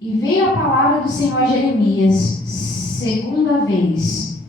E veio a palavra do Senhor a Jeremias, segunda vez,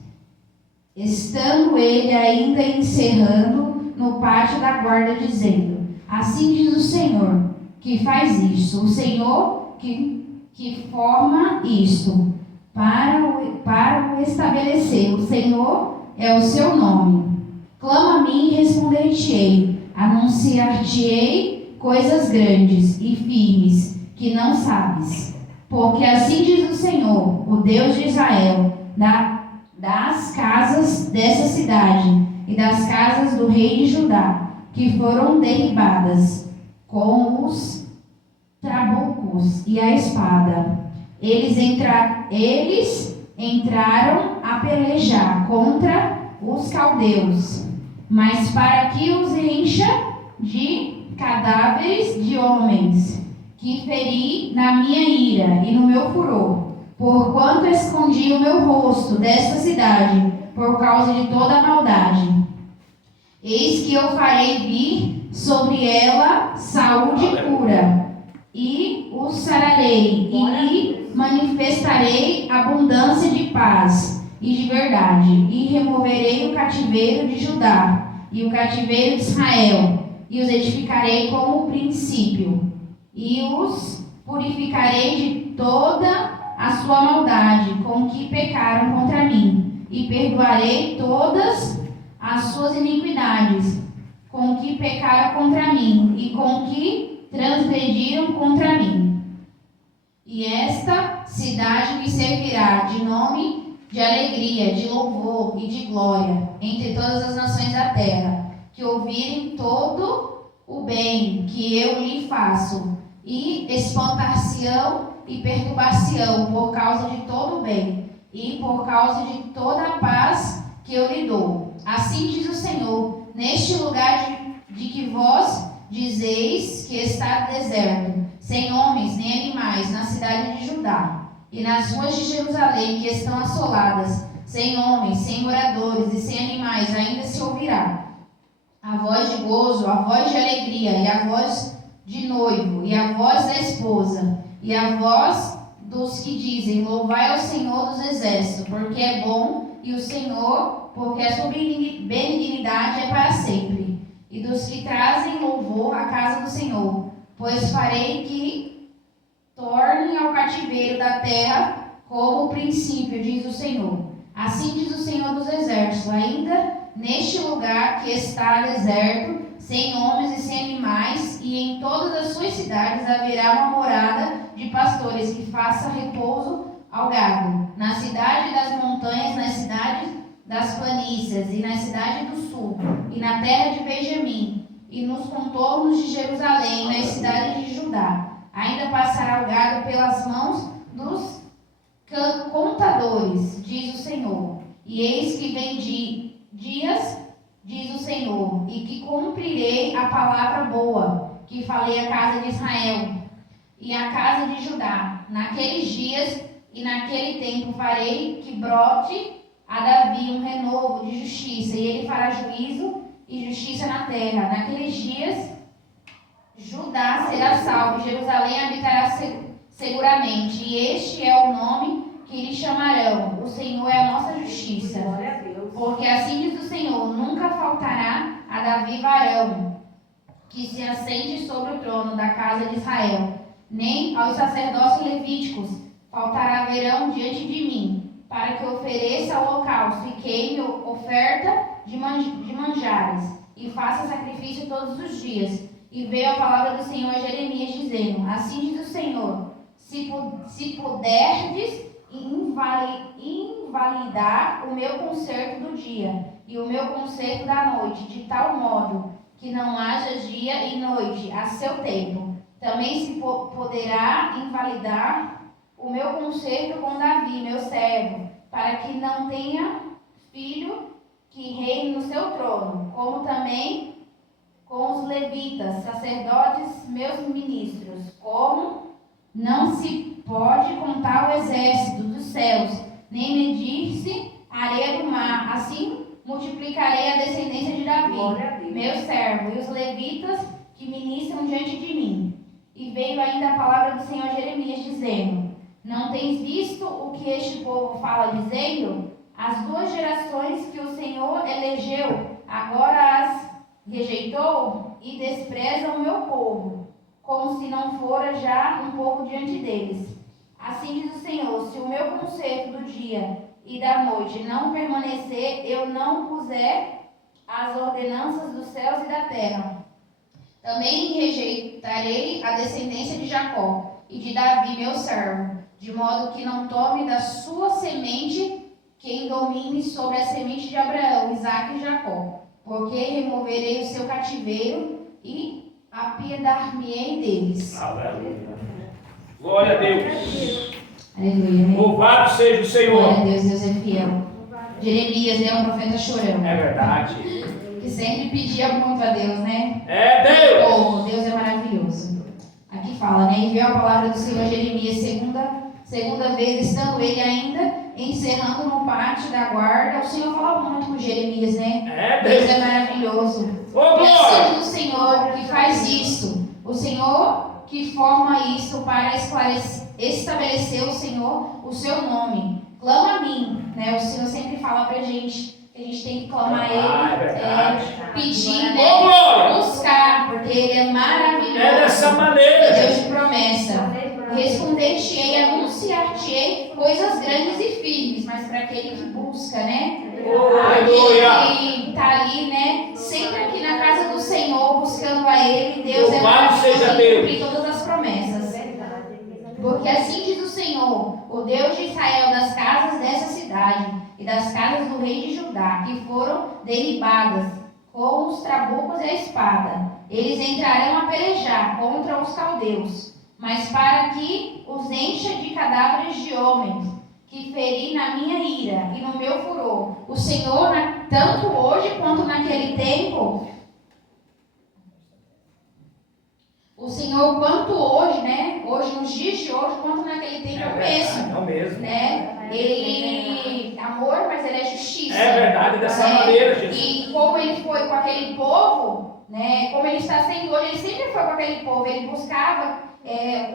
estando ele ainda encerrando no pátio da guarda, dizendo: assim diz o Senhor, que faz isto, o Senhor que forma isto, para o estabelecer. O Senhor é o seu nome. Clama a mim e responder-te-ei, anunciar-te-ei coisas grandes e firmes, que não sabes. Porque assim diz o Senhor, o Deus de Israel, das casas dessa cidade e das casas do rei de Judá, que foram derribadas com os trabucos e a espada. Eles entraram a pelejar contra os caldeus, mas para que os encha de cadáveres de homens, que feri na minha ira e no meu furor, porquanto escondi o meu rosto desta cidade, por causa de toda a maldade. Eis que eu farei vir sobre ela saúde e cura, e o sararei, e lhe manifestarei abundância de paz e de verdade, e removerei o cativeiro de Judá e o cativeiro de Israel, e os edificarei como o princípio, e os purificarei de toda a sua maldade com que pecaram contra mim, e perdoarei todas as suas iniquidades com que pecaram contra mim e com que transgrediram contra mim. E esta cidade me servirá de nome de alegria, de louvor e de glória entre todas as nações da terra, que ouvirem todo o bem que eu lhe faço, e espantar-se-ão e perturbar-se-ão por causa de todo o bem e por causa de toda a paz que eu lhe dou. Assim diz o Senhor, neste lugar de que vós dizeis que está deserto, sem homens nem animais, na cidade de Judá e nas ruas de Jerusalém, que estão assoladas, sem homens, sem moradores e sem animais, ainda se ouvirá a voz de gozo, a voz de alegria, e a voz de noivo, e a voz da esposa, e a voz dos que dizem: louvai ao Senhor dos exércitos, porque é bom, e o Senhor, porque a sua benignidade é para sempre. E dos que trazem louvor à casa do Senhor, pois farei que tornem ao cativeiro da terra como o princípio, diz o Senhor. Assim diz o Senhor dos exércitos: ainda neste lugar que está deserto, sem homens e sem animais, e em todas as suas cidades haverá uma morada de pastores que faça repouso ao gado. Na cidade das montanhas, nas cidades das planícies, e na cidade do sul, e na terra de Benjamim, e nos contornos de Jerusalém, nas cidades de Judá, ainda passará o gado pelas mãos dos contadores, diz o Senhor. E eis que vem dias, diz o Senhor, e que cumprirei a palavra boa que falei à casa de Israel e à casa de Judá. Naqueles dias e naquele tempo farei que brote a Davi um renovo de justiça, e ele fará juízo e justiça na terra. Naqueles dias Judá será salvo, Jerusalém habitará seguramente, e este é o nome que lhe chamarão: o Senhor é a nossa justiça. Glória a Deus. Porque assim diz o Senhor: nunca faltará a Davi varão que se assente sobre o trono da casa de Israel, nem aos sacerdócios levíticos faltará verão diante de mim, para que ofereça holocausto e queime oferta de manjares, e faça sacrifício todos os dias. E veio a palavra do Senhor a Jeremias, dizendo: assim diz o Senhor, se puderdes invalidar o meu concerto do dia e o meu concerto da noite, de tal modo que não haja dia e noite a seu tempo, também se poderá invalidar o meu concerto com Davi, meu servo, para que não tenha filho que reine no seu trono, como também com os levitas, sacerdotes, meus ministros, como não se pode contar o exército dos céus, nem medir-se a areia do mar. Assim multiplicarei a descendência de Davi, meu servo, e os levitas que ministram diante de mim. E veio ainda a palavra do Senhor a Jeremias, dizendo: Não tens visto o que este povo fala, dizendo? As 2 gerações que o Senhor elegeu, agora as rejeitou e despreza o meu povo, como se não fora já um pouco diante deles. Assim diz o Senhor: se o meu conserto do dia e da noite não permanecer, eu não puser as ordenanças dos céus e da terra, também rejeitarei a descendência de Jacó e de Davi, meu servo, de modo que não tome da sua semente quem domine sobre a semente de Abraão, Isaque e Jacó, porque removerei o seu cativeiro e apiedar-me-ei deles. Aleluia. Glória a Deus. Aleluia. Louvado seja o Senhor. Glória a Deus, Deus é fiel. Jeremias é um profeta chorão. É verdade. Que sempre pedia muito a Deus, né? É Deus. Oh, Deus é maravilhoso. Aqui fala, né? E veio a palavra do Senhor a Jeremias segunda vez, estando ele ainda encerrando no pátio da guarda. O Senhor falava muito com Jeremias, né? É Deus Deus. é maravilhoso. Ô, E glória. assim diz o Senhor que faz isso. O Senhor que forma isso para estabelecer o Senhor o seu nome. Clama a mim, né? O Senhor sempre fala pra gente que a gente tem que clamar a Ele, pedir, né? Ô, glória. Buscar, porque Ele é maravilhoso. É dessa maneira. Deus de promessa. Responder-te-ei, anunciar-te-ei coisas grandes e firmes, mas para aquele que busca, né? Aleluia. Aquele que está ali, né? Sempre aqui na casa do Senhor, buscando a Ele. Deus é Louvado seja maravilhoso Deus. em cumprir todas as promessas. Porque assim diz o Senhor, o Deus de Israel, das casas dessa cidade e das casas do rei de Judá, que foram derribadas com os trabucos e a espada. Eles entrarão a pelejar contra os caldeus, mas para que os encha de cadáveres de homens, que feri na minha ira e no meu furor. O Senhor, tanto hoje quanto naquele tempo, o Senhor, quanto hoje, né? Hoje, nos dias de hoje, quanto naquele tempo, é o mesmo. É o mesmo. Né? Ele é amor, mas ele é justiça. É verdade, dessa maneira, Jesus. E como ele foi com aquele povo, né? Como ele está sendo hoje, ele sempre foi com aquele povo. Ele buscava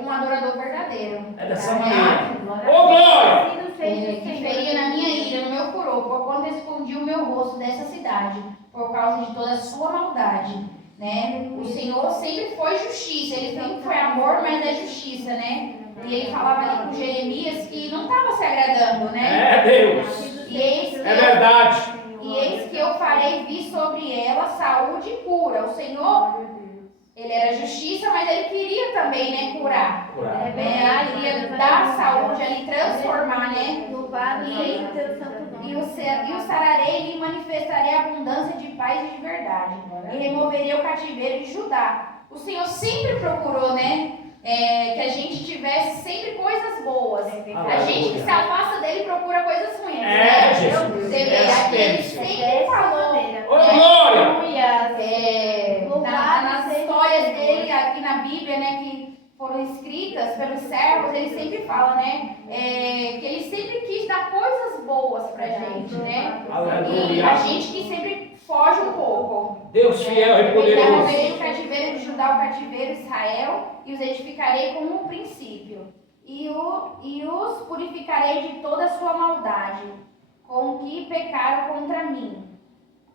um adorador verdadeiro. É dessa maneira. Ô, glória! Que feria na minha ira, no meu furor, porquanto escondi o meu rosto dessa cidade, por causa de toda a sua maldade. Né? O Senhor sempre foi justiça, ele sempre foi amor, mas é justiça, né? E ele falava ali com Jeremias que não estava se agradando, né? É Deus. E eis que É verdade. E eis que eu farei vir sobre ela saúde e cura. O Senhor, ele era justiça, mas ele queria também, né, curar. Né? Ele queria dar saúde ali, transformar, né? E o sararei e manifestarei abundância de paz e de verdade. E removerei o cativeiro de Judá. O Senhor sempre procurou, né? Que a gente tivesse sempre coisas boas. A gente que se afasta dele procura coisas ruins. Né? Jesus. Você vê, aqui ele sempre falou. Ô, glória! Nas histórias dele, aqui na Bíblia, né? Que foram escritas pelos servos, ele sempre fala, né? Que ele sempre quis dar coisas boas pra gente, né? Aleluia. E a gente que sempre foge um pouco. Deus fiel e poderoso. Removerei o cativeiro de Judá, o cativeiro de Israel, e os edificarei como um princípio. E os purificarei de toda a sua maldade, com que pecaram contra mim.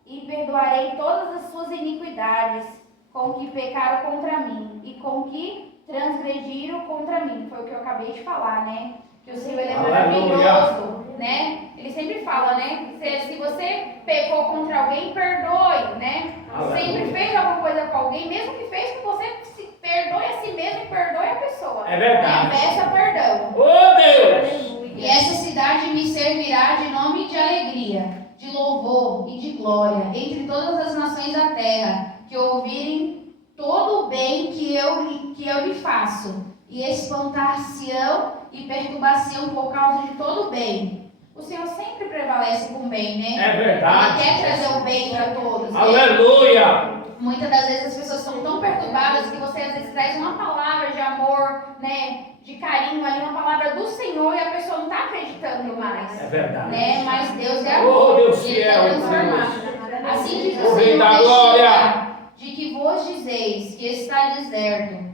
E perdoarei todas as suas iniquidades, com que pecaram contra mim, e com que transgrediram contra mim. Foi o que eu acabei de falar, né? Que o Senhor, ele é maravilhoso, né? Ele sempre fala, né? Se você pecou contra alguém, perdoe, né? Sempre fez alguma coisa com alguém, mesmo que fez com você, se perdoe a si mesmo e perdoe a pessoa. É verdade. Peça perdão. Ô, Deus! E essa cidade me servirá de nome de alegria, de louvor e de glória entre todas as nações da terra, que ouvirem todo o bem que eu lhe faço, e espantar-se-ão e perturbar-se-ão por causa de todo o bem. O Senhor sempre prevalece com o bem, né? É verdade. Ele quer trazer o bem para todos. Aleluia! Muitas das vezes as pessoas estão tão perturbadas que você às vezes traz uma palavra de amor, né? De carinho ali, uma palavra do Senhor, e a pessoa não está acreditando mais. É verdade. Né? Mas Deus é amor. Oh, Deus Ele quer fiel, transformar. Assim diz o O Rei Senhor, da glória. de que vos dizeis que está deserto,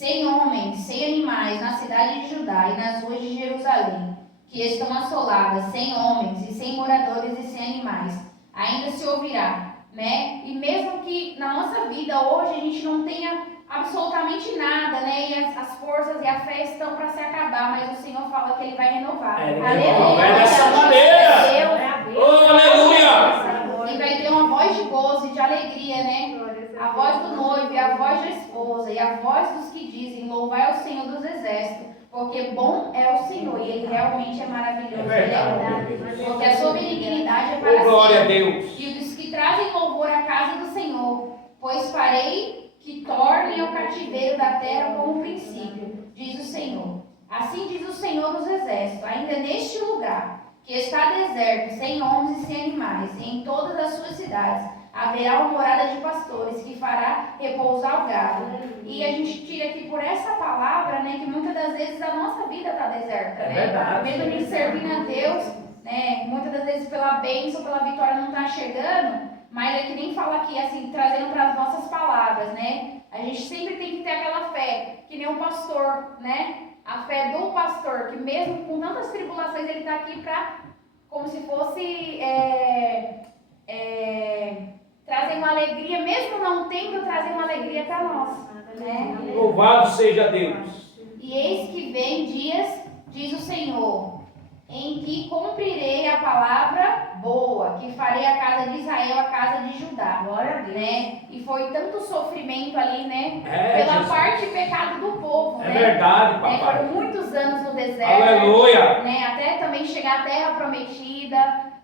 sem homens, sem animais, na cidade de Judá e nas ruas de Jerusalém, que estão assoladas, sem homens e sem moradores e sem animais, ainda se ouvirá, né? E mesmo que na nossa vida hoje a gente não tenha absolutamente nada, né? E as forças e a fé estão para se acabar, mas o Senhor fala que Ele vai renovar. Aleluia! É dessa maneira! Oh, aleluia! E vai ter uma voz de gozo e de alegria, né? A voz do noivo e a voz da esposa e a voz dos que dizem: louvai ao Senhor dos exércitos, porque bom é o Senhor e Ele realmente é maravilhoso. É verdade. Porque a sua benignidade é Oh, para glória a sempre. Deus! E dos que trazem louvor à casa do Senhor, pois farei que tornem ao cativeiro da terra como o princípio, diz o Senhor. Assim diz o Senhor dos exércitos: ainda neste lugar, que está deserto, sem homens e sem animais, e em todas as suas cidades, haverá uma morada de pastores que fará repousar o gado. E a gente tira aqui por essa palavra, né, que muitas das vezes a nossa vida está deserta, É né? verdade. Mesmo a gente servindo a Deus, né, muitas das vezes pela bênção, pela vitória não está chegando, mas é que nem fala aqui, assim, trazendo para as nossas palavras, né? A gente sempre tem que ter aquela fé, que nem um pastor, né? A fé do pastor, que mesmo com tantas tribulações, ele está aqui para, como se fosse, trazer uma alegria, mesmo não tendo, trazer uma alegria para nós, né? Louvado seja Deus! E eis que vem dias, diz o Senhor, em que cumprirei a palavra boa, que farei a casa de Israel, a casa de Judá. Glória a Deus. Né? E foi tanto sofrimento ali, né? Pela Jesus. parte de pecado do povo, É né? verdade, Foram papai. muitos anos no deserto. Aleluia! Né? Até também chegar à terra prometida,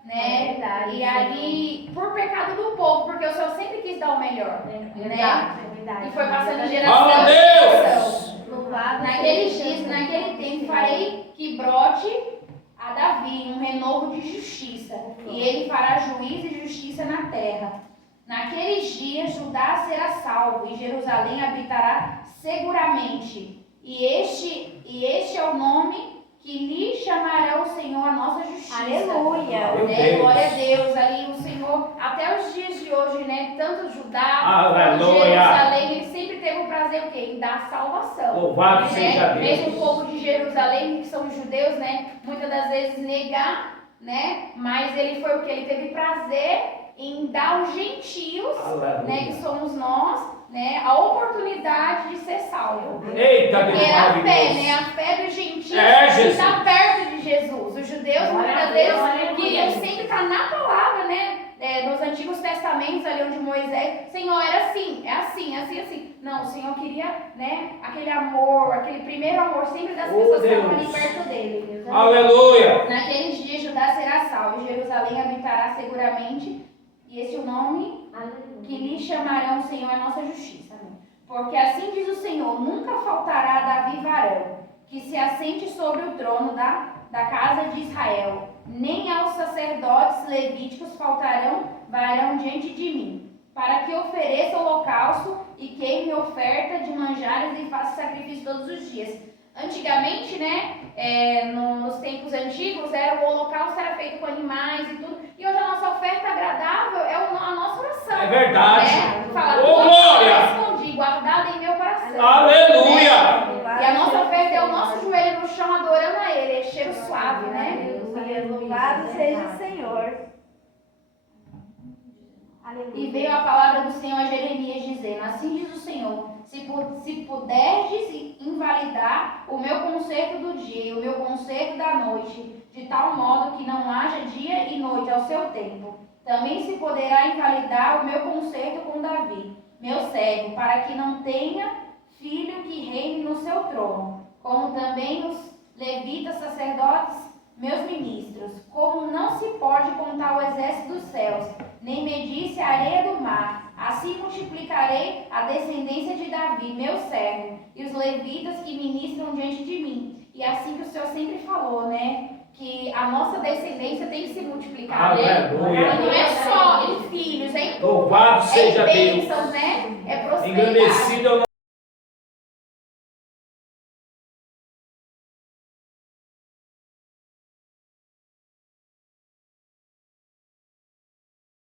né? É verdade, E ali, por pecado do povo, porque o Senhor sempre quis dar o melhor. Verdade, é verdade. E foi passando de geração Fala, em Deus! geração. Louvado Naqueles seja dias, Deus. naquele tempo, farei que brote a Davi um renovo de justiça, e ele fará juízo e justiça na terra. Naqueles dias, Judá será salvo, e Jerusalém habitará seguramente. E este é o nome que lhe chamará o Senhor a nossa justiça. Aleluia. Meu Né? Deus. Glória a Deus, ali o Senhor, até os dias de hoje, né? Tanto Judá Aleluia. quanto Jerusalém, ele sempre teve o prazer o quê? Em dar salvação. Louvado Né? seja Deus! Mesmo o povo de Jerusalém, que são os judeus, né? Muitas das vezes negar, né? Mas ele foi o que? Ele teve prazer em dar aos gentios, Aleluia. né? Que somos nós, né? A oportunidade de ser salvo. Eita, Deus Porque era a fé, maravilhoso! né? A fé dos gentios É, de Jesus. estar perto de Jesus. Os judeus, muitas das vezes, queriam Aleluia. sempre estar na palavra, né? Nos Antigos Testamentos, ali onde Moisés, Senhor, era assim, é assim, assim, assim. Não, o Senhor queria, né? Aquele amor, aquele primeiro amor, sempre das Oh, pessoas que estavam Deus. ali perto dele. Aleluia! Naqueles dias, Judá será salvo, e Jerusalém habitará seguramente, e esse é o nome que lhe chamarão o Senhor a nossa justiça. Amém. Porque assim diz o Senhor: nunca faltará a Davi varão, que se assente sobre o trono da casa de Israel, nem aos sacerdotes levíticos faltarão varão diante de mim, para que ofereça holocausto e queime oferta de manjares e faça sacrifício todos os dias. Antigamente, né, nos tempos antigos, o holocausto era feito com animais e tudo. E hoje a nossa oferta agradável é a nossa oração. É verdade. Né? Fala, Ô, glória! eu escondi, guardado em meu coração. Aleluia! Né? E a nossa oferta é o nosso joelho no chão adorando a Ele. É cheiro suave, né? Aleluia. Louvado seja o Senhor. Aleluia. E veio a palavra do Senhor a Jeremias dizendo: assim diz o Senhor, se puderdes invalidar o meu concerto do dia e o meu concerto da noite, de tal modo que não haja dia e noite ao seu tempo, também se poderá invalidar o meu concerto com Davi, meu servo, para que não tenha filho que reine no seu trono, como também os levitas sacerdotes, meus ministros, como não se pode contar o exército dos céus, nem medir-se a areia do mar, assim multiplicarei a descendência de Davi, meu servo, e os levitas que ministram diante de mim. E assim que o Senhor sempre falou, né? Que a nossa descendência tem que se multiplicar, né? Aleluia! Não é só em filhos, é em tudo. Louvado É seja em Deus! bênçãos, né? É prosperidade. Engrandecido é o